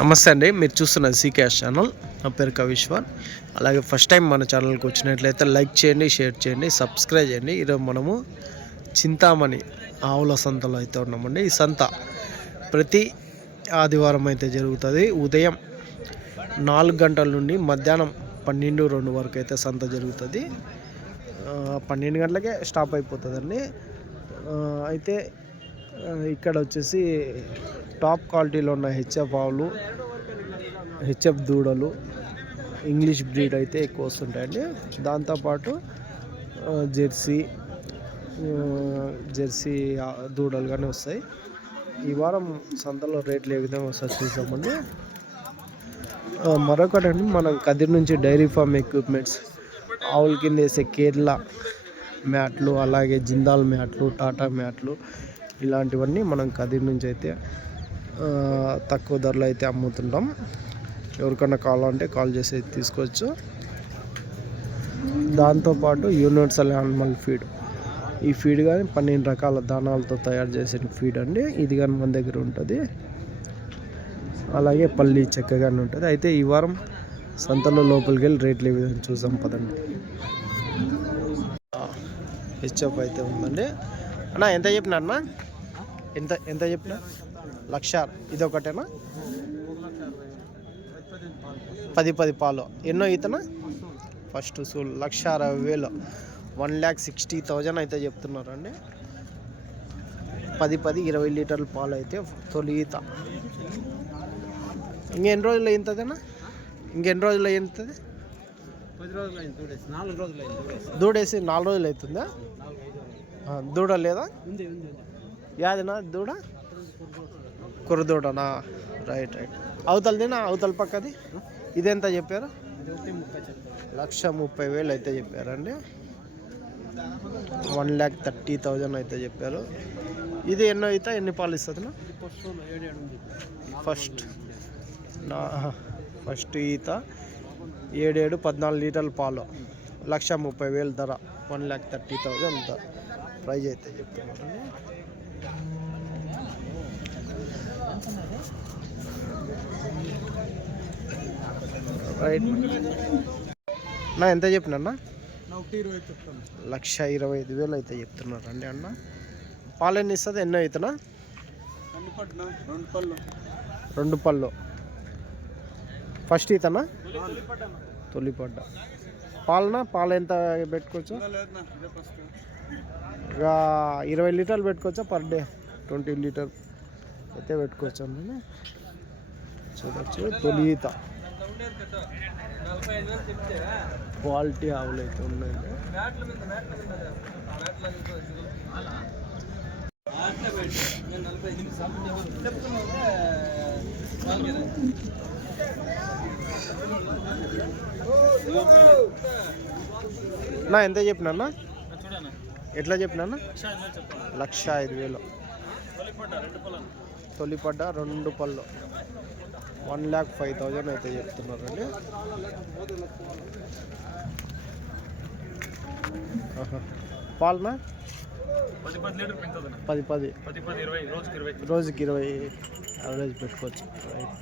నమస్తే అండి మీరు చూస్తున్న సీకేఎస్ ఛానల్. నా పేరు కవిశ్వర్. అలాగే ఫస్ట్ టైం మన ఛానల్కి వచ్చినట్లయితే లైక్ చేయండి షేర్ చేయండి సబ్స్క్రైబ్ చేయండి. ఈరోజు మనము చింతామణి ఆవుల సంతలో అయితే ఉన్నామండి. ఈ సంత ప్రతి ఆదివారం అయితే జరుగుతుంది. ఉదయం నాలుగు గంటల నుండి మధ్యాహ్నం పన్నెండు రెండు వరకు అయితే సంత జరుగుతుంది. పన్నెండు గంటలకే స్టాప్ అయిపోతుందండి. అయితే ఇక్కడ వచ్చేసి టాప్ క్వాలిటీలో ఉన్న హెచ్ఎఫ్ ఆవులు హెచ్ఎఫ్ దూడలు ఇంగ్లీష్ బ్రీడ్ అయితే ఎక్కువ వస్తుంటాయండి. దాంతోపాటు జెర్సీ జెర్సీ దూడలు కానీ వస్తాయి. ఈ వారం సంతలో రేట్లు ఏ విధంగా వస్తాయి చూసామండి మరొకటి అండి మనం కదిరి నుంచి డైరీ ఫామ్ ఎక్విప్మెంట్స్. ఆవుల కింద వేసే కేరళ మ్యాట్లు అలాగే జిందాల్ మ్యాట్లు టాటా మ్యాట్లు ఇలాంటివన్నీ మనం కదిరి నుంచి అయితే తక్కువ ధరలో అయితే అమ్ముతుంటాం. ఎవరికైనా కావాలంటే కాల్ చేసి అయితే తీసుకోవచ్చు. దాంతోపాటు యూనివర్సల్ యానిమల్ ఫీడ్. ఈ ఫీడ్ కానీ పన్నెండు రకాల దానాలతో తయారు చేసిన ఫీడ్ అండి. ఇది కానీ మన దగ్గర ఉంటుంది. అలాగే పల్లి చెక్క కానీ ఉంటుంది. అయితే ఈ వారం సంతలో లోపలికి వెళ్ళి రేట్లు ఏ విధంగా చూసాం పదండి. హెచ్ఎఫ్ అయితే ఉందండి. అన్న ఎంత చెప్పినా అన్న? ఎంత ఎంత చెప్పినా? లక్ష ఇది ఒకటేనా పది పది పాలు. ఎన్నో ఈతనా? ఫస్ట్ సూల్ లక్ష అరవై వేలు. వన్ ల్యాక్ సిక్స్టీ థౌజండ్ అయితే చెప్తున్నారండి. పది పది ఇరవై లీటర్ల పాలు అయితే తొలి ఈత. ఇంకెన్ని రోజులు అయింతుందన్నా ఇంకెన్ని రోజులు అయింతుంది దూడేసి. నాలుగు రోజులు అయింది దూడేసి. దూడేసి నాలుగు రోజులు అవుతుందా? దూడ లేదా? ఉంది ఉంది. యాదినా దూడ కుర్రదూడనా రైట్ రైట్ అవతలదినా అవతల పక్కది ఇదెంత చెప్పారు లక్ష ముప్పై వేలు అయితే చెప్పారండి వన్ ల్యాక్ థర్టీ థౌజండ్ అయితే చెప్పారు ఇది ఎన్నో అయితే ఎన్ని పాలు ఇస్తుంది ఫస్ట్ ఫస్ట్ నా ఫస్ట్ ఈత ఏడేడు పద్నాలుగు లీటర్ల పాలు లక్ష ముప్పై వేలు ధర one lakh thirty thousand price అయితే చెప్తున్నారు రైట్. నా ఎంత చెప్పినా నా ఒకటి ఇరవై చెప్తాను. లక్ష ఇరవై ఐదు వేలు అయితే చెప్తున్నారు అండి అన్న పాలు ఎన్ని ఇస్తుంది? ఎన్నో అవుతున్నా? రెండు పళ్ళు ఫస్ట్ ఈతనా తొలిపడ్డ పాలన? పాలు ఎంత పెట్టుకోవచ్చు? ఇక ఇరవై లీటర్లు పెట్టుకోవచ్చా? Per day. ట్వంటీ లీటర్ అయితే పెట్టుకోవచ్చు అండి చూడొచ్చు. తొలిత. క్వాలిటీ ఆవులు అయితే ఉన్నాయి. నా ఎంత చెప్పినా అన్న? ఎట్లా చెప్పినా? లక్ష ఐదు వేలు తొలిపడ్డ రెండు పళ్ళు. వన్ ల్యాక్ ఫైవ్ థౌజండ్ అయితే చెప్తున్నారండి. పాలనా? పది పది లీటర్ పెంచుతుంది పది పది. పది పది ఇరవై రోజుకి ఇరవై. రోజుకి ఇరవై. యావరేజ్ పెట్టుకోవచ్చు. రైట్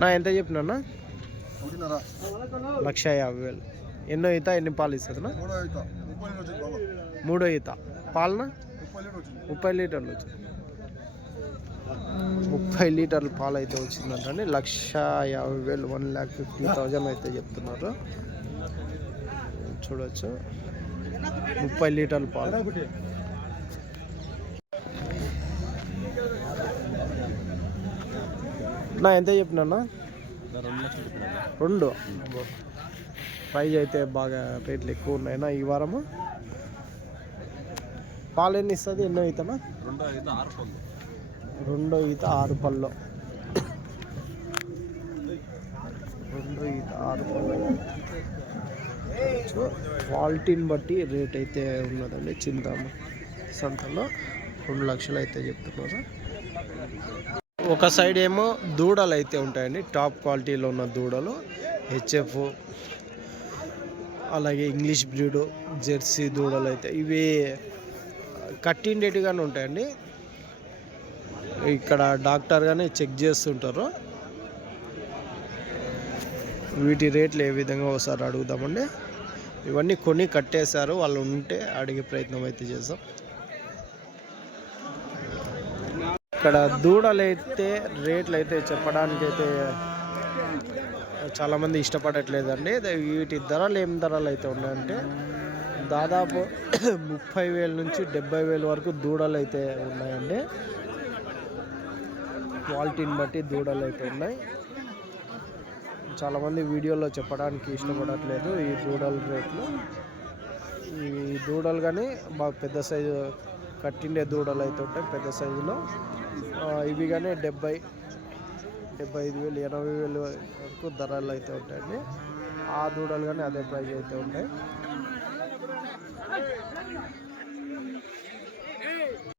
నా ఎంత చెప్పినా లక్ష యాభై వేలు. ఎన్నో ఈత ఎన్ని పాలు ఇస్తుందా మూడో ఈత. పాలన? ముప్పై లీటర్లు వచ్చింది. ముప్పై లీటర్ల పాలు అయితే వచ్చిందంటండి. లక్ష యాభై వేలు వన్ ల్యాక్ ఫిఫ్టీ థౌజండ్ అయితే చెప్తున్నారు. చూడొచ్చు. ముప్పై లీటర్ల పాలు. నా ఎంత చెప్పినా రెండు. ప్రైజ్ అయితే బాగా రేట్లు ఎక్కువ ఉన్నాయినా ఈ వారము. పాలు ఎన్ని ఇస్తుంది? ఎన్నో ఈతనా? రెండో రెండో ఈత ఆరు పళ్ళు. రెండో ఈత ఆరు పళ్ళు. సో క్వాలిటీని బట్టి రేట్ అయితే ఉన్నదండి చింతామ సంతలో. రెండు లక్షలు అయితే చెప్తున్నారు. ఒక సైడ్ ఏమో దూడలు అయితే ఉంటాయండి. టాప్ క్వాలిటీలో ఉన్న దూడలు హెచ్ఎఫ్ అలాగే ఇంగ్లీష్ బ్రీడు జెర్సీ దూడలు అయితే ఇవి కట్టిండేటిగానే ఉంటాయండి. ఇక్కడ డాక్టర్ కానీ చెక్ చేస్తుంటారు. వీటి రేట్లు ఏ విధంగా ఒకసారి అడుగుదామండి. ఇవన్నీ కొన్ని కట్టేశారు. వాళ్ళు ఉంటే అడిగే ప్రయత్నం అయితే చేస్తాం ఇక్కడ దూడలు అయితే రేట్లు అయితే చెప్పడానికి అయితే చాలామంది ఇష్టపడట్లేదండి. వీటి ధరలు ఏం ధరలు అయితే ఉన్నాయంటే దాదాపు ముప్పై వేల నుంచి డెబ్బై వేల వరకు దూడలు అయితే ఉన్నాయండి. క్వాలిటీని బట్టి దూడలు అయితే ఉన్నాయి. చాలామంది వీడియోలో చెప్పడానికి ఇష్టపడట్లేదు ఈ దూడల రేట్లు. ఈ దూడలు కానీ బాగా పెద్ద సైజు కట్టిండే దూడలు అయితే ఉంటాయి పెద్ద సైజులో. ఇవి కానీ డెబ్బై డెబ్బై ఐదు వేలు ఎనభై వేలు వరకు ధరలు అయితే ఉంటాయండి. ఆ దూడలు కానీ అదే ప్రైజ్ అయితే ఉంటాయి.